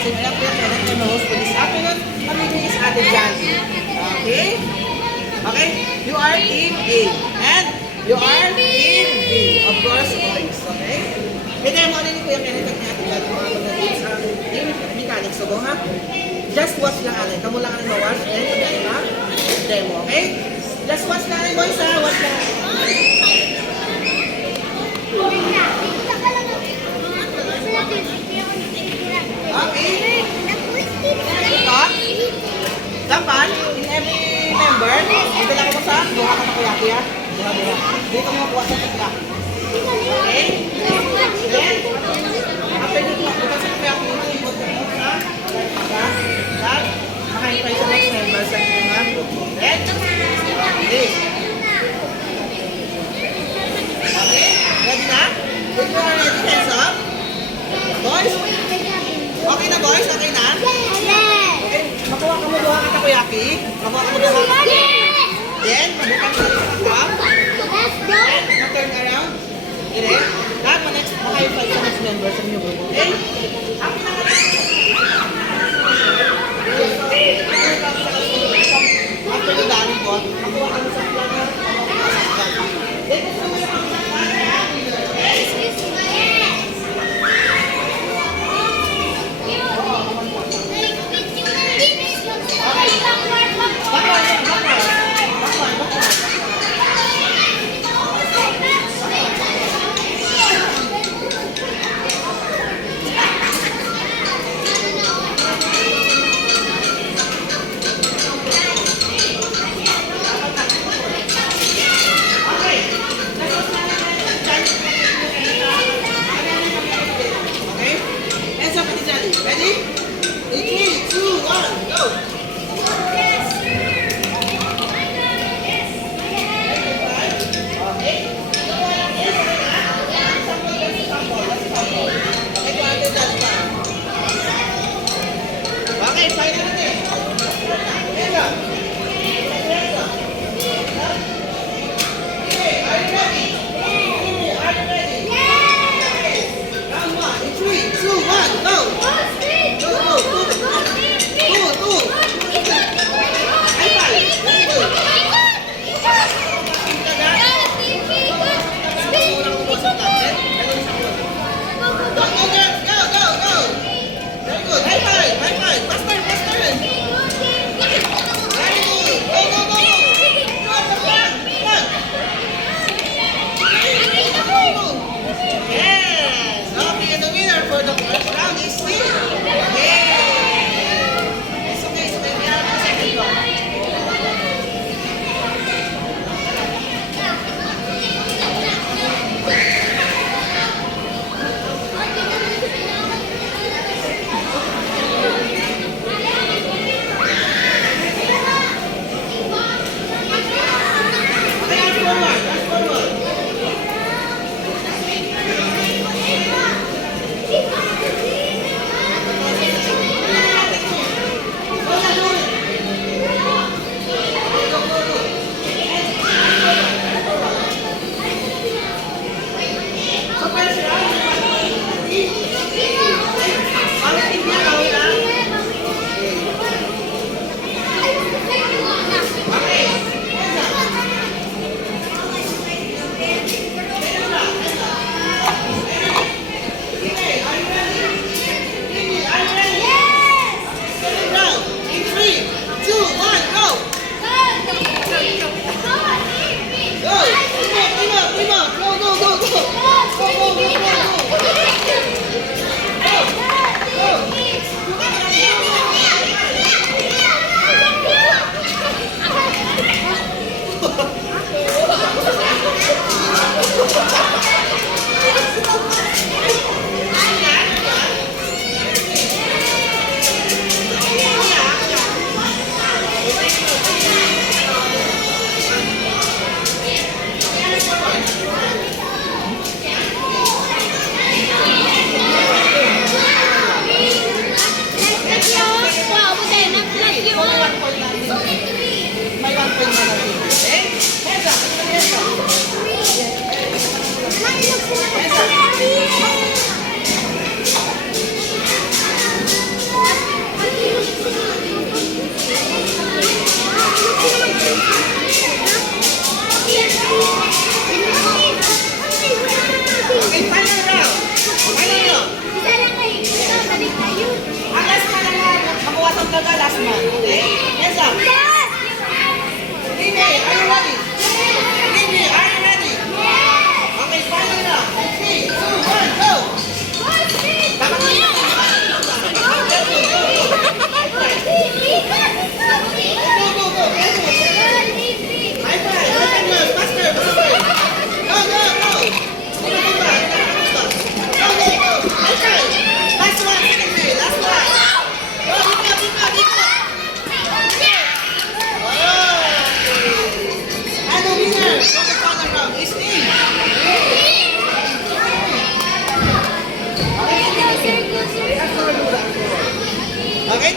Johnson. I am Kuya Kenneth, your host for this afternoon. Kami is Ate Johnson. Okay? Okay? You are Team A. And you are Team B. Of course, boys. Okay? I-demo na ni Kuya Kenneth at ni Ate Johnson mga pagdating sa yung mechanics. So, ha? Just watch lang ate. Kamu lang ang ma-watch. And kami ang demo. Okay? Just watch lang rin, boys, ha? Watch lang. Okay. Dapat, in every member, dito lang ako sa buha ka takoyaki, ha? Buha. Dito mo buha sa tigla. Okay? Then, after dito, buha sa takoyaki, ikot mo sa that, makaintay sa next member sa inyong group. Then, okay. Okay? Ready na? If you are ready, hands up. Boys? Okay na, boys? Okay na? Okay. Makuha ka mo buha ka takoyaki. Makuha ka mo buha ka. Then, mabukan sa isang cup. Then, ma-turn around. Direct. Lahat ma-next, maka-invite sa next member sa inyong group. Okay? Okay na nga. After the dami po, makuha ka mo sa planner. Then, gusto mo yung ready? 3, 2, 1, go! Okay, fight natin. Hands up. Okay, are you ready? Are you ready? Yes! Round 1, in 3, 2, 1, go! For the first round is Ang last man na makuha sa taga, last man. Okay? Hands up. Mimi, are you ready? Mimi, are you ready? Okay, final na. 3, 2, 1, go! Dapat na yun. Go, go, go. High five. Faster, faster. Go, go, go. Go, go, go. Go, go, go. High five. Last one, Mimi. Last one. Go, dito, dito. And the winner of the final round is Team. Okay,